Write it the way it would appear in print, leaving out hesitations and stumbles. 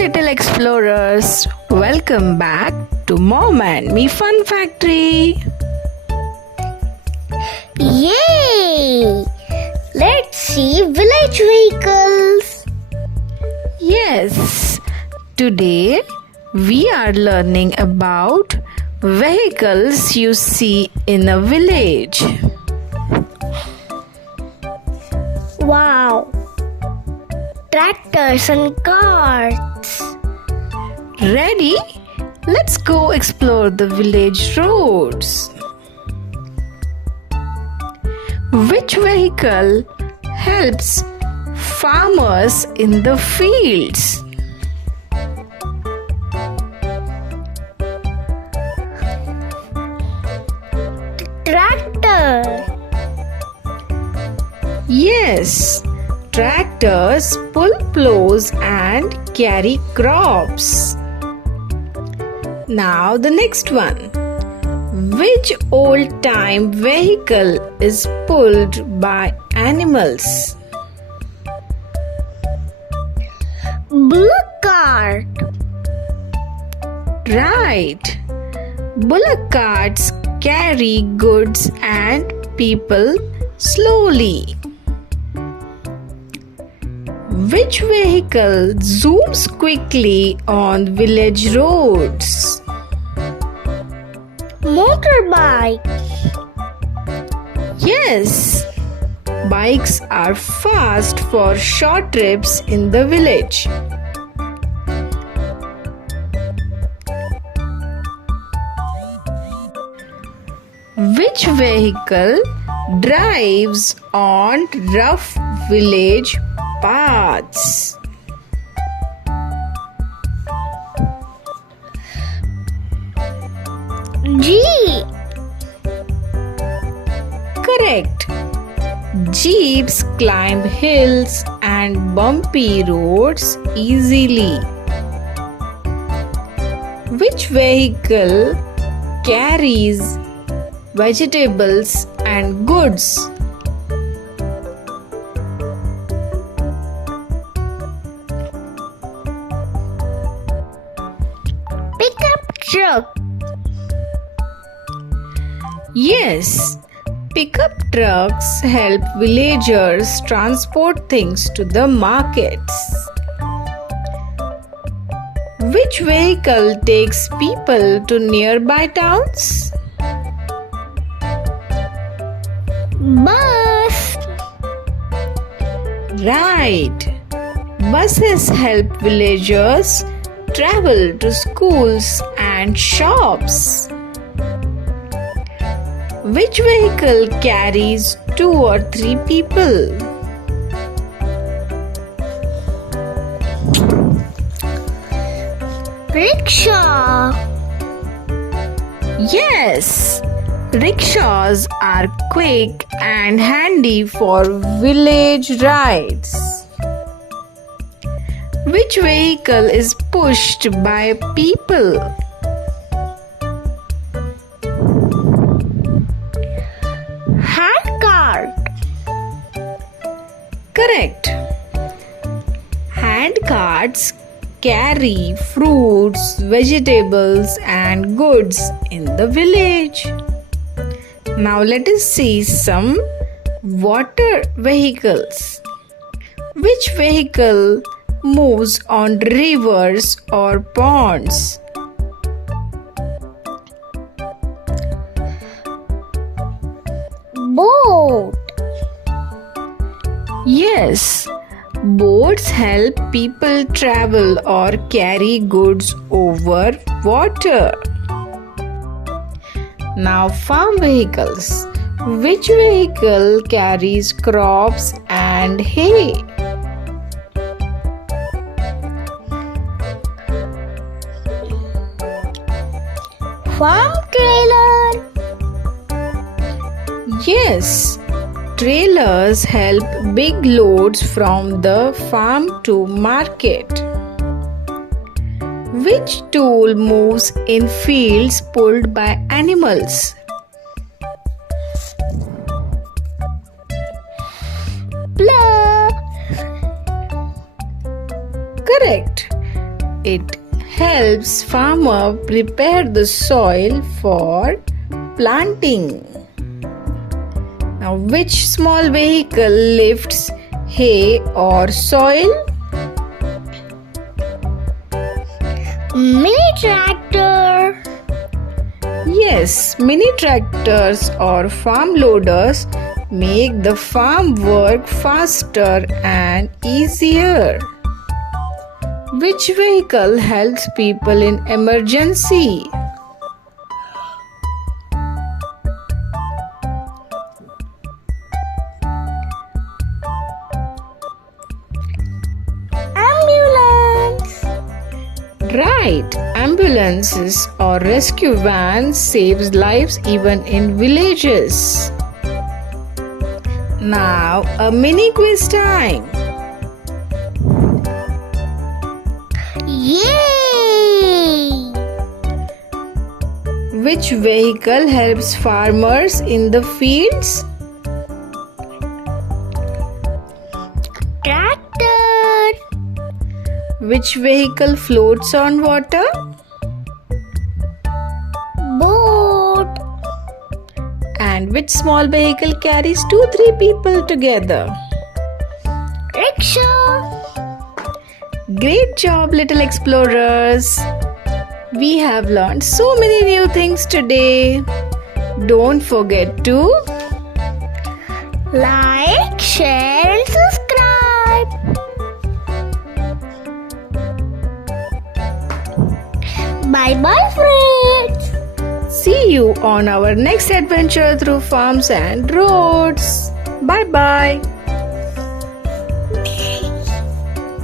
little explorers, welcome back to Mom and Me Fun Factory. Yay! Let's see village vehicles. Yes, today we are learning about vehicles you see in a village. Wow! Tractors and carts. Ready? Let's go explore the village roads. Which vehicle helps farmers in the fields? Tractor. Yes, tractors pull plows and carry crops. Now the next one. Which old-time vehicle is pulled by animals? Bullock Cart. Right. Bullock carts carry goods and people slowly. Which vehicle zooms quickly on village roads? Motorbike. Yes, bikes are fast for short trips in the village. Which vehicle drives on rough village paths? Jeep. Correct. Jeeps climb hills and bumpy roads easily. Which vehicle carries vegetables and goods? Pickup truck. Yes, pickup trucks help villagers transport things to the markets. Which vehicle takes people to nearby towns? Bus. Right. Buses help villagers travel to schools and shops. Which vehicle carries 2 or 3 people? Rickshaw. Yes, rickshaws are quick and handy for village rides. Which vehicle is pushed by people? Handcart. Correct. Hand carts carry fruits, vegetables, and goods in the village. Now let us see some water vehicles. Which vehicle moves on rivers or ponds? Boat. Yes, boats help people travel or carry goods over water. Now, farm vehicles. Which vehicle carries crops and hay? Farm trailer. Yes, trailers help big loads from the farm to market. Which tool moves in fields pulled by animals? Plough. Correct. It helps farmer prepare the soil for planting. Now, which small vehicle lifts hay or soil? Mini tractor. Yes, mini tractors or farm loaders make the farm work faster and easier. Which vehicle helps people in emergency? Ambulance. Right, ambulances or rescue vans saves lives even in villages. Now, a mini quiz time. Yay! Which vehicle helps farmers in the fields? Tractor. Which vehicle floats on water? Boat. And which small vehicle carries 2-3 people together? Rickshaw. Great job, little explorers! We have learned so many new things today. Don't forget to Like, share, and subscribe. Bye bye, friends. see you on our next adventure through farms and roads. Bye bye.